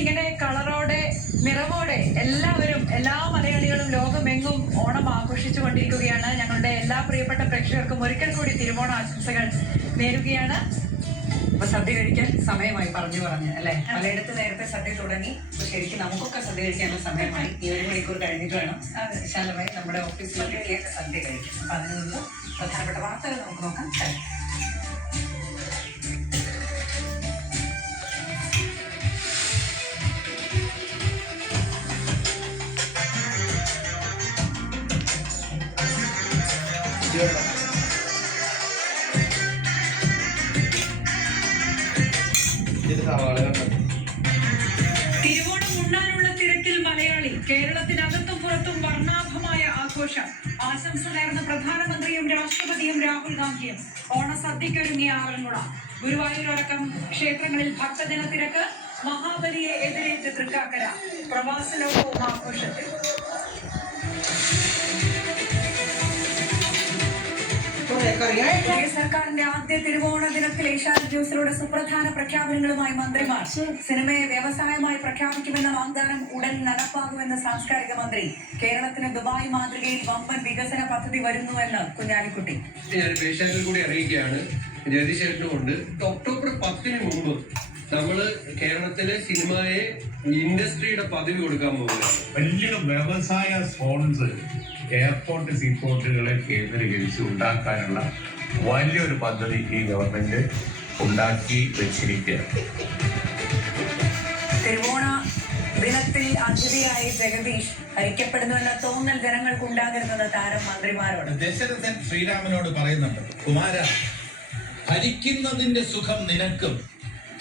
ഇങ്ങനെ കളറോടെ നിറവോടെ എല്ലാവരും എല്ലാ മലയാളികളും ലോകമെങ്ങും ഓണം ആഘോഷിച്ചു കൊണ്ടിരിക്കുകയാണ്. ഞങ്ങളുടെ എല്ലാ പ്രിയപ്പെട്ട പ്രേക്ഷകർക്കും ഒരിക്കൽ കൂടി തിരുവോണ ആശംസകൾ നേരുകയാണ്. അപ്പൊ സദ്യ കഴിക്കാൻ സമയമായി പറഞ്ഞു അല്ലെ? പലയിടത്ത് നേരത്തെ സദ്യ തുടങ്ങി. ശരിക്കും നമുക്കൊക്കെ സദ്യ കഴിക്കാനുള്ള സമയമായി. ഈ 1 മണിക്കൂർ കഴിഞ്ഞിട്ട് വേണം വിശാലമായി നമ്മുടെ ഓഫീസിലൊക്കെ സദ്യ കഴിക്കും. അപ്പൊ അതിന് മുമ്പ് പ്രധാനപ്പെട്ട വാർത്തകൾ നമുക്ക് നോക്കാം. തിരുവോണം ഉണ്ണാനുള്ള തിരക്കിൽ മലയാളി. കേരളത്തിനകത്തും പുറത്തും വർണ്ണാഭമായ ആഘോഷം. ആശംസ നേർന്ന പ്രധാനമന്ത്രിയും രാഷ്ട്രപതിയും രാഹുൽ ഗാന്ധിയും. ഓണസദ്യക്കൊരുങ്ങിയ ആറന്മുള. ഗുരുവായൂരടക്കം ക്ഷേത്രങ്ങളിൽ ഭക്തജന തിരക്ക്. മഹാബലിയെ എതിരേറ്റ് തൃക്കാക്കര. പ്രവാസ ലോകവും ആഘോഷത്തിൽ. സർക്കാരിന്റെ ആദ്യ തിരുവോണ ദിനത്തിൽ ഏഷ്യാനെറ്റ് ന്യൂസിലൂടെ സുപ്രധാന പ്രഖ്യാപനങ്ങളുമായി മന്ത്രിമാർ. സിനിമയെ വ്യവസായമായി പ്രഖ്യാപിക്കുമെന്ന വാഗ്ദാനം ഉടൻ നടപ്പാകുമെന്ന് സാംസ്കാരിക മന്ത്രി. കേരളത്തിന് ദുബായ് മാതൃകയിൽ വമ്പൻ വികസന പദ്ധതി വരുന്നുവെന്ന് കുഞ്ഞാലിക്കുട്ടി. ഞാൻ ഏഷ്യാനെറ്റിൽ കൂടി അറിയിക്കുകയാണ്, ജഗദീശേട്ടനുമുണ്ട്. ഒക്ടോബർ 10 മുമ്പ് നമ്മള് കേരളത്തിലെ സിനിമയെ ഇൻഡസ്ട്രിയുടെ പദവി കൊടുക്കാൻ പോകുകയാണ്. വലിയ വ്യവസായ സോൺസ് എയർപോർട്ട് സീപോർട്ടുകളെ കേന്ദ്രീകരിച്ച് ഉണ്ടാക്കാനുള്ള വലിയൊരു പദ്ധതി ഈ ഗവൺമെന്റ് ഉണ്ടാക്കി വെച്ചിരിക്കുകയാണ്. തിരുവോണ ദിനത്തിൽ അതിഥിയായി ജഗദീഷ് ഹരിക്കപ്പെടുന്നുവെന്ന തോന്നൽ ജനങ്ങൾക്ക് ഉണ്ടാകരുതെന്ന് താരം മന്ത്രിമാരോട്. ദശരഥൻ ശ്രീരാമനോട് പറയുന്നുണ്ട്, കുമാര, ഭരിക്കുന്നതിന്റെ സുഖം നിനക്കും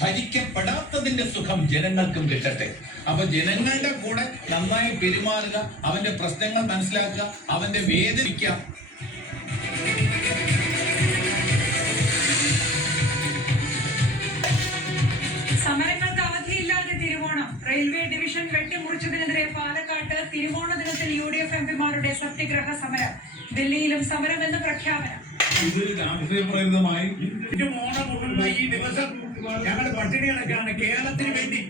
ഭരിക്കപ്പെടാത്തതിന്റെ സുഖം ജനങ്ങൾക്കും കിട്ടട്ടെ. അപ്പൊ ജനങ്ങളുടെ കൂടെ നന്നായി പെരുമാറുക, അവന്റെ പ്രശ്നങ്ങൾ മനസ്സിലാക്കുക, അവന്റെ വേദനിക്കുക. സമരങ്ങൾക്ക് അവധിയില്ലാതെ തിരുവോണം. റെയിൽവേ ഡിവിഷൻ വെട്ടിമുറിച്ചതിനെതിരെ പാലക്കാട്ട് തിരുവോണ ദിനത്തിൽ UDF MPമാരുടെ സത്യഗ്രഹ സമരം. ദില്ലിയിലും സമരമെന്ന് പ്രഖ്യാപനം. ഇതൊരു രാഷ്ട്രീയപ്രേരിതമായി ഓണം ഈ ദിവസം ഞങ്ങൾ പട്ടിണി കിടക്കാണ് കേരളത്തിന് വേണ്ടി.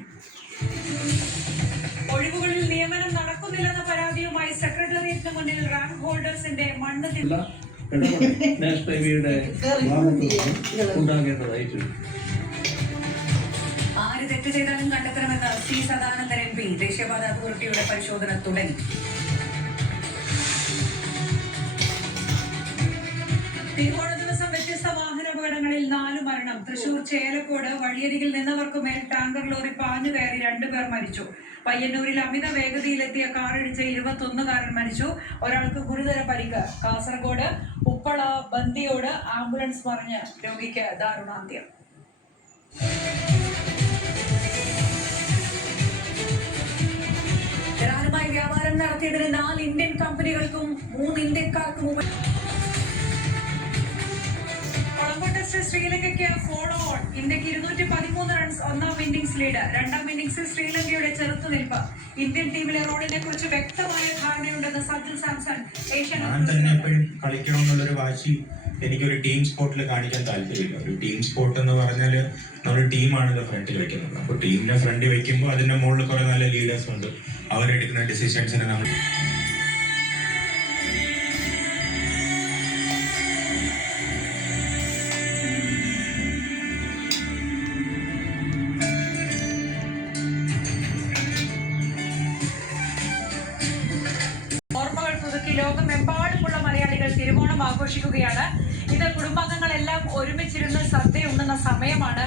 ഒഴിവുകളിൽ നിയമനം നടക്കുന്നില്ലെന്ന പരാതിയുമായി സെക്രട്ടേറിയറ്റിന് മുന്നിൽ റാങ്ക് ഹോൾഡേഴ്സിന്റെ മണ്ണ് ആര് തെറ്റ് ചെയ്താലും കണ്ടെത്തണമെന്ന് C. സദാനന്ദൻ MP. ദേശീയപാത അതോറിറ്റിയുടെ പരിശോധന തുടങ്ങി. തിരുവോണ ദിവസം വ്യത്യസ്ത വാഹനാപകടങ്ങളിൽ 4 മരണം. തൃശൂർ ചേലക്കോട് വഴിയരികിൽ നിന്നവർക്ക് മേൽ ടാങ്കർ ലോറി പാഞ്ഞു കയറി 2 പേർ മരിച്ചു. പയ്യന്നൂരിൽ അമിത വേഗതയിലെത്തിയ കാറിടിച്ച് 21കാരൻ മരിച്ചു. ഒരാൾക്ക് ഗുരുതര പരിക്ക്. കാസർഗോഡ് ഉപ്പള ബന്ദിയോട് ആംബുലൻസ് മറിഞ്ഞ് രോഗിക്ക് ദാരുണാന്ത്യം. ഇറാനുമായി വ്യാപാരം നടത്തിയതിന് 4 ഇന്ത്യൻ കമ്പനികൾക്കും 3 ഇന്ത്യക്കാർക്കും ശ്രീലങ്കയ്ക്ക് ഫോളോ ഓൺ. ഇന്ത്യക്ക് 213 റൺസ്. 1ാം innings lead. 2ാം ഇന്നിംഗ്സിൽ ശ്രീലങ്കയുടെ ചെറുത്തുനിൽപ്പ്. ഇന്ത്യൻ ടീമിലെ റോളിനെ കുറിച്ച് വ്യക്തമായ ധാരണയുണ്ടെന്ന് സഞ്ജു സാംസൺ. ഞാൻ തന്നെ എപ്പോഴും കളിക്കണമെന്നുള്ളൊരു വാശി എനിക്കൊരു ടീം സ്പോർട്ടിൽ കാണിക്കാൻ താല്പര്യമില്ല. ഒരു ടീം സ്പോർട്ട് എന്ന് പറഞ്ഞാൽ നമ്മൾ ടീമാണല്ലോ ഫ്രണ്ടിൽ വെക്കുന്നത്. അപ്പോൾ ടീമിനെ ഫ്രണ്ടിൽ വെക്കുമ്പോൾ അതിന്റെ മുകളിൽ കുറെ നല്ല ലീഡേഴ്സ് ഉണ്ട്. അവരെടുക്കുന്ന ഡിസിഷൻസിനെ നമ്മൾ ലോകമെമ്പാടുമുള്ള മലയാളികൾ തിരുവോണം ആഘോഷിക്കുകയാണ്. ഇത് കുടുംബാംഗങ്ങളെല്ലാം ഒരുമിച്ചിരുന്ന് സദ്യ ഉണ്ണുന്ന സമയമാണ്.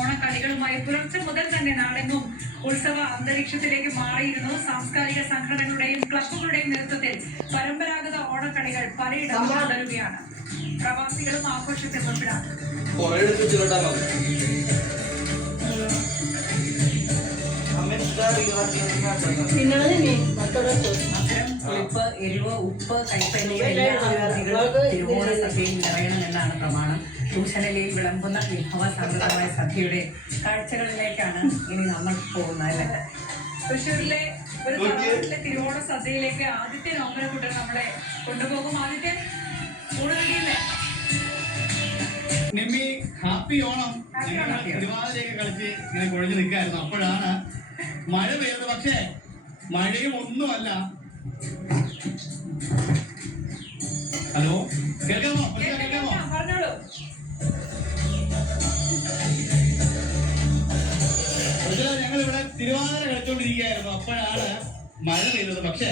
ഓണക്കളികളുമായി പുലർച്ചെ മുതൽ തന്നെ നാടെങ്ങും ഉത്സവ അന്തരീക്ഷത്തിലേക്ക് മാറിയിരുന്നു. സാംസ്കാരിക സംഘടനകളുടെയും ക്ലബ്ബുകളുടെയും നേതൃത്വത്തിൽ പരമ്പരാഗത ഓണക്കളികൾ പലയിടത്തും തുടരുകയാണ്. പ്രവാസികളും ആഘോഷത്തെ മുൻപിലാണ്. പുളിപ്പ്, എരിവ്, ഉപ്പ്, കയ്പ് എന്നിവ തിരുവോണ സദ്യയിൽ നിറയണമെന്നാണ് പ്രമാണം. ഭൂഷണിലയിൽ വിളമ്പുന്ന വിഭവ സമൃദ്ധമായ സദ്യയുടെ കാഴ്ചകളിലേക്കാണ് ഇനി നമ്മൾ പോകുന്നത് അല്ലേ? തൃശ്ശൂരിലെ ഒരു തറവാട്ടിലെ തിരുവോണ സദ്യയിലേക്ക് ആദ്യത്തെ നോമ്പരക്കുട്ടൻ നമ്മളെ കൊണ്ടുപോകും. ആദ്യത്തെ ഊണുകഴിയില്ലേ? ഹാപ്പി ഓണം. തിരുവാതിരയൊക്കെ കളിച്ച് ഇങ്ങനെ കുഴഞ്ഞു നിൽക്കായിരുന്നു. അപ്പോഴാണ് മഴ പെയ്തത്, പക്ഷേ മഴയും ഒന്നുമല്ല. ഹലോ, കേൾക്കാമോ? കേൾക്കാമോ? പറഞ്ഞോളൂ. ഞങ്ങൾ ഇവിടെ തിരുവാതിര കളിച്ചോണ്ടിരിക്കുകയായിരുന്നു. അപ്പോഴാണ് മഴ പെയ്തത്. പക്ഷേ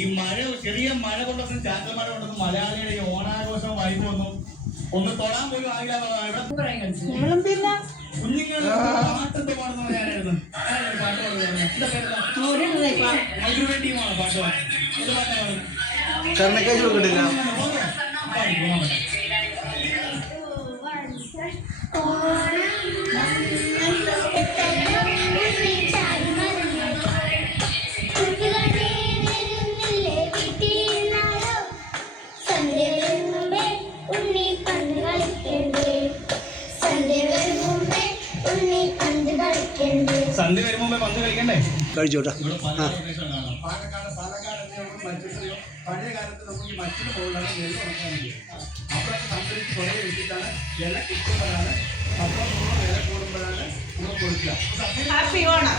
ഈ മഴ, ചെറിയ മഴ കൊണ്ടൊന്നും ചാറ്റൽ മഴ കൊണ്ടൊന്നും മലയാളിയുടെ ഈ ഓണാഘോഷം വായ്പൊന്നും ഒന്ന് തൊടാൻ പോലും ആയില്ല എന്നുള്ളതാണ്. ഇവിടെ കുഞ്ഞുങ്ങൾ പാട്ടൊക്കെ പാടുന്ന ഞാനായിരുന്നു. പാട്ട് പാടുന്നത് ടീമാണ്. പാട്ട് കർണക്കാഴ്ച കൊടുക്കട്ടില്ല. സന്ധ്യ വരുമ്പോ പന്ത് കളിക്കണ്ടേ? കഴിച്ചോട്ടെ. ഇവിടെ പല ലൊക്കേഷനാണ് കാണാം. പാലക്കാട് മത്സ്യത്തിലോ പഴയ കാലത്ത് നമുക്ക് മച്ചിന് പോകുന്നതാണ് നെല്ല് ഉണക്കാൻ വേണ്ടി. അപ്പോഴൊക്കെ സംഭരിച്ച് കുറേ വെച്ചിട്ടാണ് വില കിട്ടുമ്പോഴാണ്, അപ്പോൾ വില കൂടുമ്പോഴാണ് നമ്മൾ കൊടുക്കുക. ഹാപ്പി ഓണം.